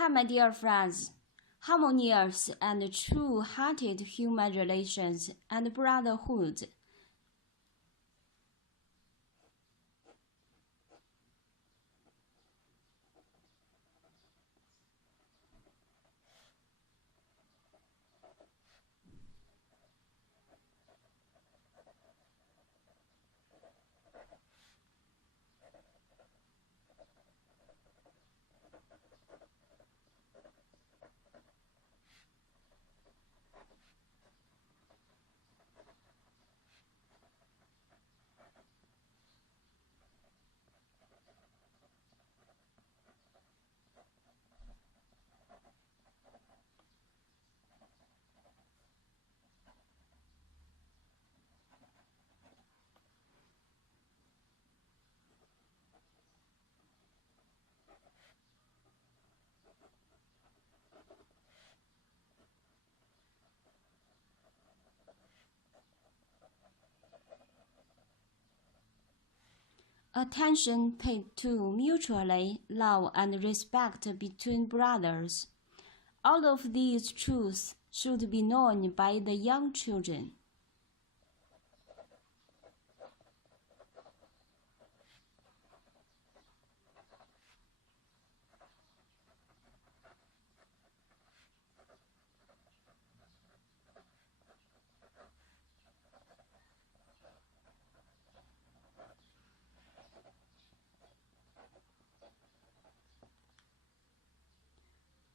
Hi, my dear friends. Harmonious and true-hearted human relations and brotherhood. Attention paid to mutually love and respect between brothers. All of these truths should be known by the young children.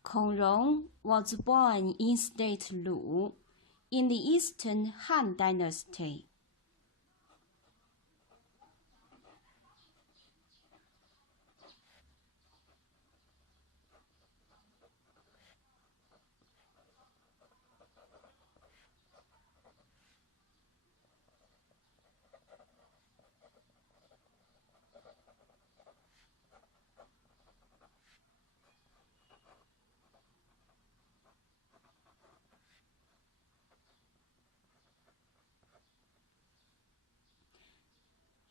Kong Rong was born in State Lu, in the Eastern Han Dynasty.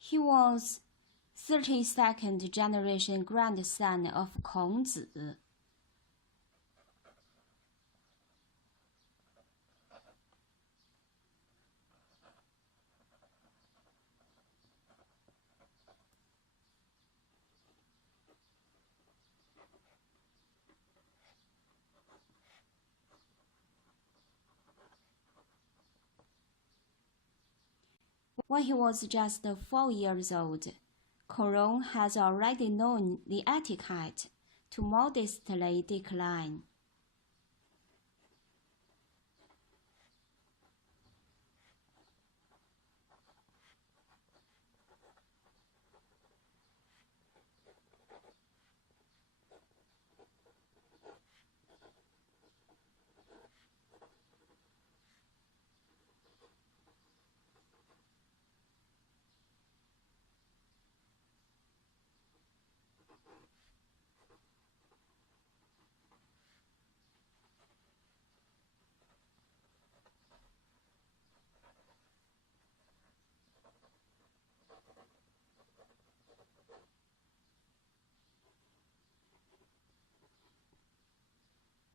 He was 32nd generation grandson of Kongzi. When he was just 4 years old, Kong Rong has already known the etiquette to modestly decline.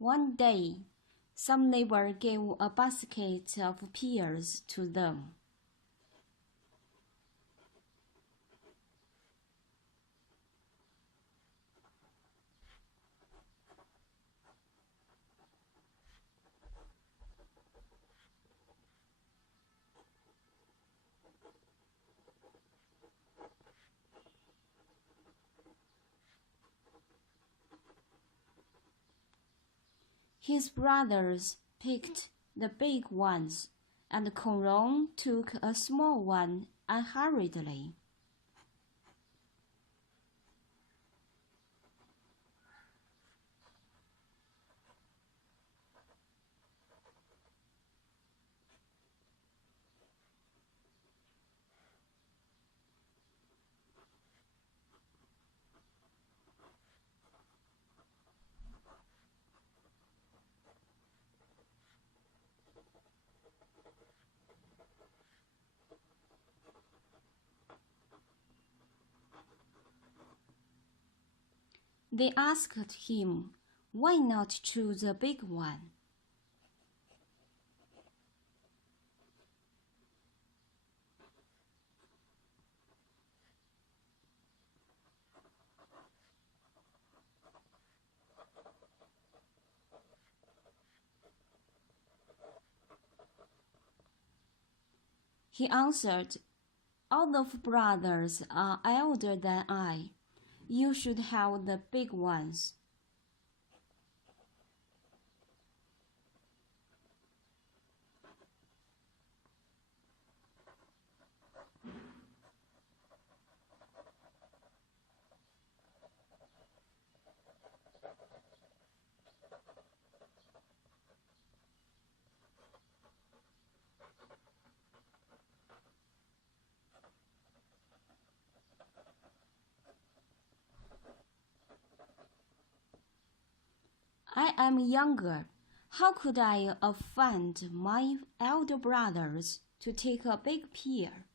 One day, some neighbor gave a basket of pears to them. His brothers picked the big ones, and Kong Rong took a small one unhurriedly. They asked him Why not choose a big one? He answered, "All of brothers are elder than I. You should have the big ones." "I am younger. How could I offend my elder brothers to take a big pear?"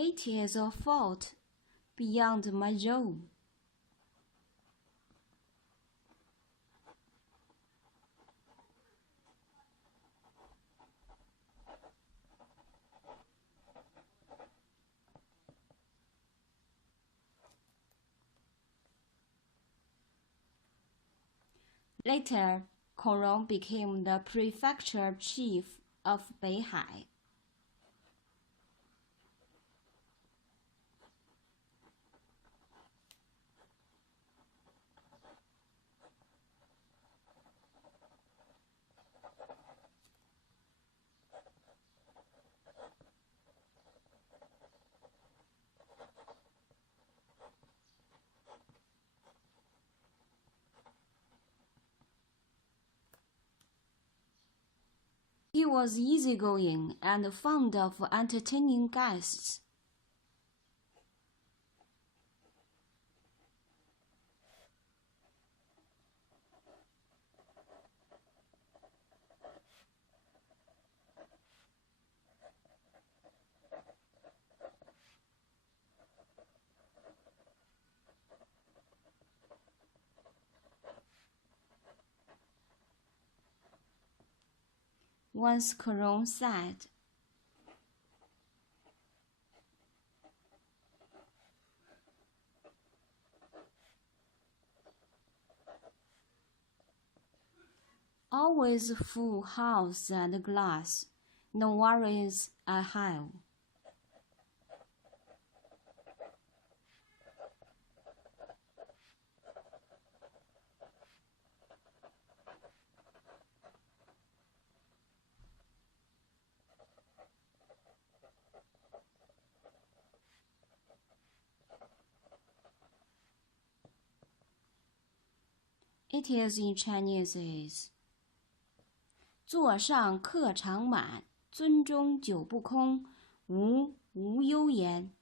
"It is a fault beyond my role." Later, Kongrong became the prefecture chief of Beihai. He was easygoing and fond of entertaining guests. Once Kongrong said, "Always full house and glass. No worries I have." It is in Chinese is, 座上客常满，樽中酒不空，无忧言。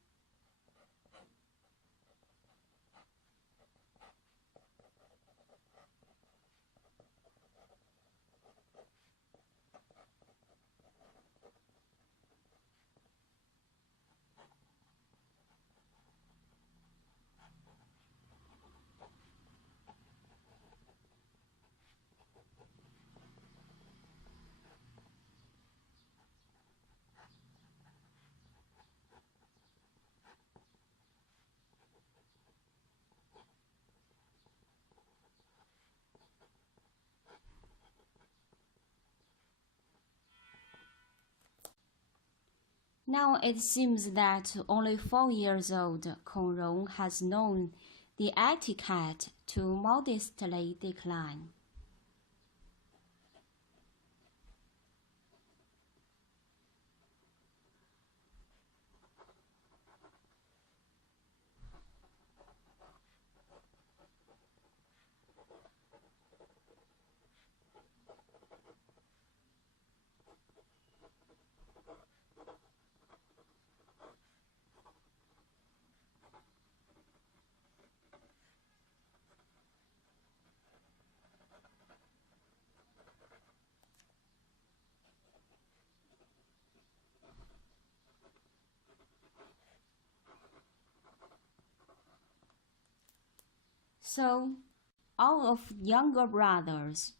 Now it seems that only 4 years old Kongrong has known the etiquette to modestly decline. So, all of younger brothers.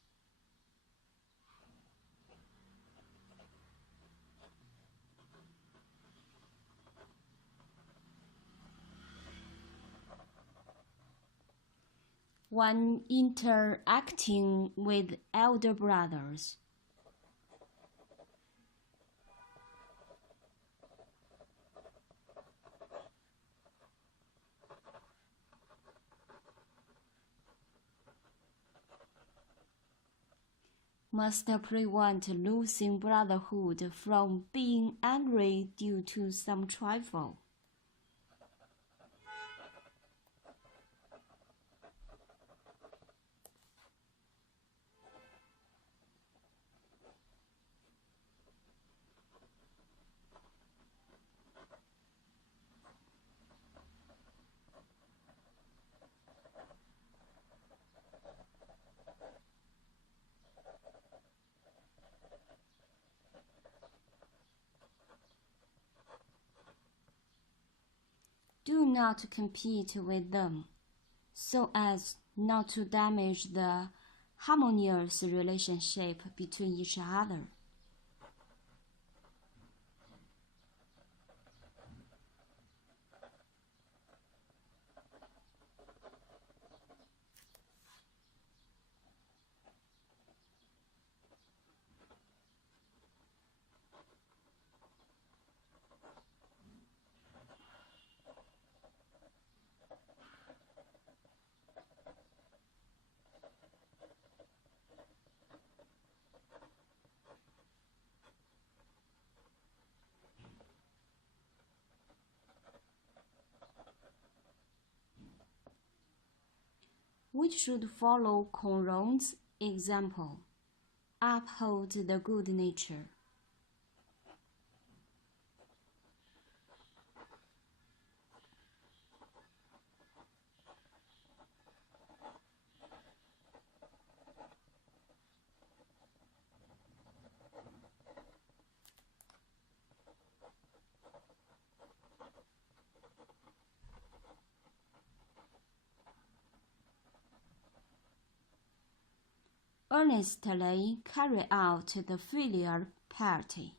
When interacting with elder brothers. Must prevent losing brotherhood from being angry due to some trifle. Do not compete with them, so as not to damage the harmonious relationship between each other. We should follow Conron's example, uphold the good nature. Earnestly carry out the filial piety.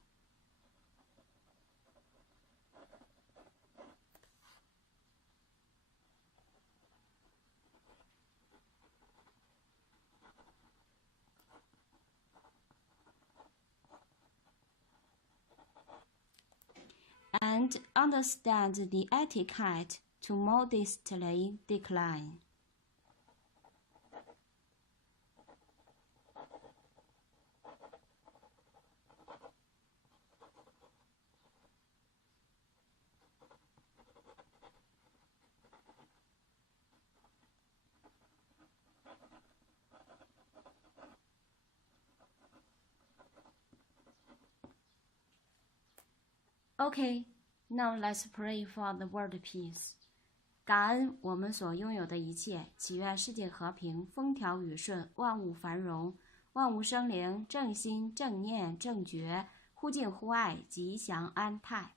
And understand the etiquette to modestly decline. Okay, now let's pray for the world peace. 感恩我们所拥有的一切，祈愿世界和平，风调雨顺，万物繁荣，万物生灵，正心、正念、正觉，忽敬忽爱，吉祥安泰。